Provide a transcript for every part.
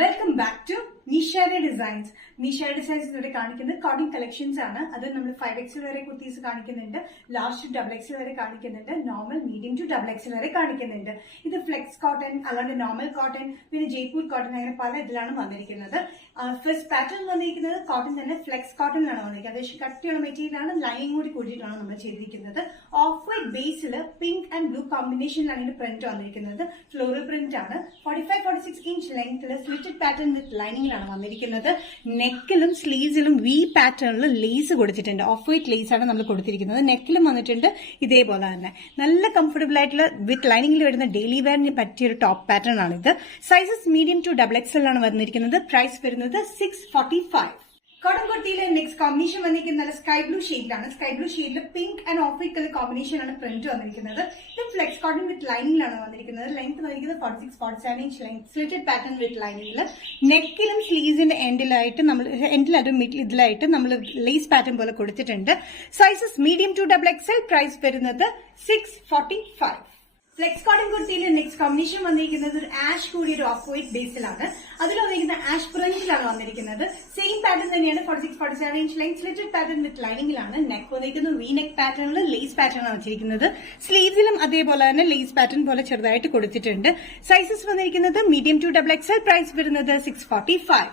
Welcome back to Nishara designs. Nishara designs ഇവിടെ കാണിക്കുന്നത് cotton collections ആണ്. അത് നമ്മൾ 5XL വരെ കുർത്തീസ് കാണിക്കുന്നുണ്ട്, ലാസ്റ്റ് XXL വരെ കാണിക്കുന്നുണ്ട്, നോർമൽ മീഡിയം ടു XXL വരെ കാണിക്കുന്നുണ്ട്. ഇത് ഫ്ലെക്സ് കോട്ടൺ, അല്ലാണ്ട് നോർമൽ കോട്ടൺ, പിന്നെ ജയ്പൂർ കോട്ടൺ, അങ്ങനെ പല ഇതിലാണ് വന്നിരിക്കുന്നത്. ഫസ്റ്റ് പാറ്റേൺ വന്നിരിക്കുന്നത് കോട്ടൺ തന്നെ, ഫ്ലെക്സ് കോട്ടണിലാണ് വന്നിരിക്കുന്നത്. അത്യാവശ്യം കട്ടിയുള്ള മെറ്റീരിയൽ ആണ്, ലൈനിങ് കൂടി കൂടിയിട്ടാണ് നമ്മൾ ചെയ്തിരിക്കുന്നത്. ഓഫ് വൈറ്റ് ബേസിൽ പിങ്ക് ആൻഡ് ബ്ലൂ കോമ്പിനേഷനിലാണ് ഇതിന്റെ പ്രിന്റ് വന്നിരിക്കുന്നത്. ഫ്ലോറൽ പ്രിന്റ് ആണ്. 45-46 ഇഞ്ച് ലെങ്ത്തിൽ സ്ലിറ്റഡ് പാറ്റേൺ വിത്ത് ലൈനിങ്ങിലാണ് വന്നിരിക്കുന്നത്. നെക്കിലും സ്ലീവ്സിലും വി പാറ്റേണിൽ ലേസ് കൊടുത്തിട്ടുണ്ട്. ഓഫ് വൈറ്റ് ലേസ് ആണ് നമ്മൾ കൊടുത്തിരിക്കുന്നത്. നെക്കിലും വന്നിട്ടുണ്ട് ഇതേപോലെ തന്നെ. നല്ല കംഫർട്ടബിൾ ആയിട്ടുള്ള വിത്ത് ലൈനിങ്ങിൽ വരുന്ന ഡെയിലി വെയറിന് പറ്റിയ ഒരു ടോപ്പ് പാറ്റേൺ ആണ് ഇത്. സൈസസ് മീഡിയം ടു XXL ആണ് വന്നിരിക്കുന്നത്. പ്രൈസ് വരുന്നത് 645. കോട്ടൺ കുർത്തിയിലെ നെക്സ്റ്റ് കോമ്പിനേഷൻ വന്നിരിക്കുന്നത് നല്ല സ്കൈ ബ്ലൂ ഷെയ്ഡിലാണ്. സ്കൈ ബ്ലൂ ഷെയ്ഡിൽ pink and of white colour കോമ്പിനേഷനാണ് പ്രിന്റ് വന്നിരിക്കുന്നത്. ഇത് ഫ്ലെക്സ് കോട്ടൺ വിത്ത് ലൈനിങ്ങിലാണ് വന്നിരിക്കുന്നത്. ലെങ്ത് വന്നിരിക്കുന്നത് 46-47 inch length, slitted pattern with ലൈനിങ്ങിൽ. നെക്കിലും സ്ലീവ്സിന്റെ എൻഡിലായിട്ട് ഇതിലായിട്ട് നമ്മൾ ലേസ് പാറ്റേൺ പോലെ കൊടുത്തിട്ടുണ്ട്. Sizes medium to XXL. Price വരുന്നത് 645. ഫ്ലെക്സ് കോട്ടൺ കുർത്തിയിലെ നെക്സ്റ്റ് കോമ്പിനേഷൻ വന്നിരിക്കുന്നത് ഒരു ആഷ് കൂടിയ ഒരു ഓഫ് വൈറ്റ് ബേസിലാണ്. അതിൽ വന്നിരിക്കുന്ന ആഷ് പ്രിന്റിലാണ് വന്നിരിക്കുന്നത്. സെയിം പാറ്റേൺ തന്നെയാണ്. 46-47 inch length, slitted pattern with ലൈനിങ്ങിലാണ്. നെക്ക് വന്നിരിക്കുന്നത് വി നെക്ക് പാറ്റേണിൽ ലേസ് പാറ്റേൺ ആണ് വെച്ചിരിക്കുന്നത്. സ്ലീവ്സിലും അതേപോലെ തന്നെ ലേസ് പാറ്റേൺ പോലെ ചെറുതായിട്ട് കൊടുത്തിട്ടുണ്ട്. സൈസസ് വന്നിരിക്കുന്നത് മീഡിയം ടു XXL. പ്രൈസ് വരുന്നത് 645.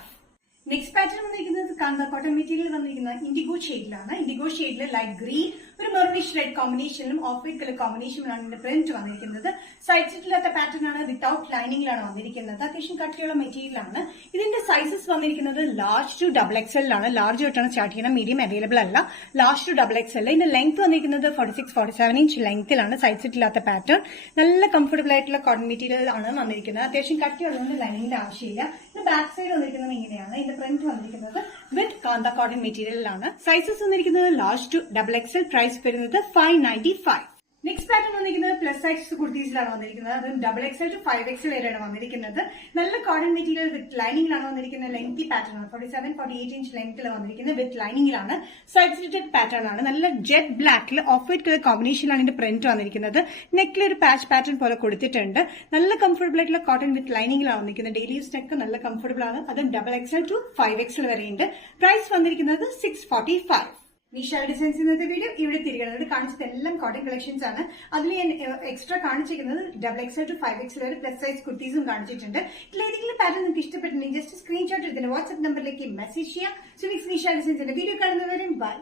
നെക്സ്റ്റ് പാറ്റേൺ വന്നിരിക്കുന്നത് കാന്ത കോട്ടൺ മെറ്റീരിയൽ വന്നിരിക്കുന്നത് ഇൻഡിഗോ ഷെയ്ഡിലാണ്. ഇൻഡിഗോ ഷെയ്ഡിൽ ലൈറ്റ് ഗ്രീൻ, ഒരു മെറൂണിഷ് റെഡ് കോമ്പിനേഷനിലും ഓഫ് വൈറ്റ് കളർ കോമ്പിനേഷനിലാണ് ഇതിന്റെ പ്രിന്റ് വന്നിരിക്കുന്നത്. സൈഡ് സ്റ്റിച്ചില്ലാത്ത പാറ്റേൺ ആണ്, വിത്തൌട്ട് ലൈനിങ്ങിലാണ് വന്നിരിക്കുന്നത്. അത്യാവശ്യം കട്ടിയുള്ള മെറ്റീരിയൽ ആണ്. ഇതിന്റെ സൈസസ് വന്നിരിക്കുന്നത് ലാർജ് ടു XXL ആണ്. ലാർജ് തൊട്ടാണ് സ്റ്റാർട്ട് ചെയ്യുന്നത്, മീഡിയം അവൈലബിൾ അല്ല. Large to XXL. ഇതിന്റെ ലെങ്ത് വന്നിരിക്കുന്നത് 46-47 ഇഞ്ച് ലെങ്ത്തിലാണ്. സൈഡ് സ്റ്റിച്ചില്ലാത്ത പാറ്റേൺ. നല്ല കംഫർട്ടബിൾ ആയിട്ടുള്ള കോട്ടൺ മെറ്റീരിയൽ ആണ് വന്നിരിക്കുന്നത്. അത്യാവശ്യം കട്ടിയുള്ളതുകൊണ്ട് ലൈനിങ്ങിന്റെ ആവശ്യമില്ല. ബാക്ക് സൈഡ് വന്നിരിക്കുന്നത് ഇങ്ങനെയാണ്. ഇതിന്റെ പ്രിന്റ് വന്നിരിക്കുന്നത് വിത്ത് കാന്ത കോട്ടൺ മെറ്റീരിയലാണ്. സൈസസ് വന്നിരിക്കുന്നത് ലാർജ് ടു XXL. പ്രൈസ് വരുന്നത് 595. നെക്സ്റ്റ് പാറ്റേൺ വന്നിരിക്കുന്നത് പ്ലസ് സൈസ് കുർത്തീസിലാണ് വന്നിരിക്കുന്നത്. അതും XXL ടു 5XL വരെയാണ് വന്നിരിക്കുന്നത്. നല്ല കോട്ടൺ മെറ്റീരിയൽ വിത്ത് ലൈനിങ്ങിലാണ് വന്നിരിക്കുന്നത്. ലെങ്തി പാറ്റേൺ ആണ്. 47-48 ഇഞ്ച് ലെങ്ത്തിൽ വന്നിരിക്കുന്നത്. വിത്ത് ലൈനിങ്ങിലാണ്. സൈഡ് സ്ലിറ്റഡ് പാറ്റേൺ ആണ്. നല്ല ജെറ്റ് ബ്ലാക്കിൽ ഓഫ് വൈറ്റ് കളർ കോമ്പിനേഷനിലാണ് ഇതിന്റെ പ്രിന്റ് വന്നിരിക്കുന്നത്. നെക്കിൽ ഒരു പാച്ച് പാറ്റേൺ പോലെ കൊടുത്തിട്ടുണ്ട്. നല്ല കംഫർട്ടബിൾ ആയിട്ടുള്ള കോട്ടൺ വിത്ത് ലൈനിങ്ങിലാണ് വന്നിരിക്കുന്നത്. ഡെയിലി യൂസ് നെക്ക് നല്ല കംഫർട്ടബിൾ ആണ്. അതും XXL ടു 5XL വരെയുണ്ട്. പ്രൈസ് വന്നിരിക്കുന്നത് 645. നിഷാര ഡിസൈൻസ് ഇന്നത്തെ വീഡിയോ ഇവിടെ തിരികെ കാണിച്ചത് എല്ലാം കോട്ടൺ കളക്ഷൻസ് ആണ്. അതിൽ ഞാൻ എക്സ്ട്രാ കാണിച്ചിരിക്കുന്നത് XXL ടു 5XL വരെ പ്ലസ് സൈസ് കുർത്തീസും കാണിച്ചിട്ടുണ്ട്. ഇതിലേതെങ്കിലും പാറ്റേൺ നിങ്ങൾക്ക് ഇഷ്ടപ്പെട്ടിട്ടുണ്ടെങ്കിൽ ജസ്റ്റ് സ്ക്രീൻഷോട്ട് എടുത്തിട്ട് വാട്സ്ആപ്പ് നമ്പറിലേക്ക് മെസ്സേജ് ചെയ്യാം. സോ നെക്സ്റ്റ് നിഷാര ഡിസൈൻസിന്റെ വീഡിയോ കാണുന്നവരും ബൈ.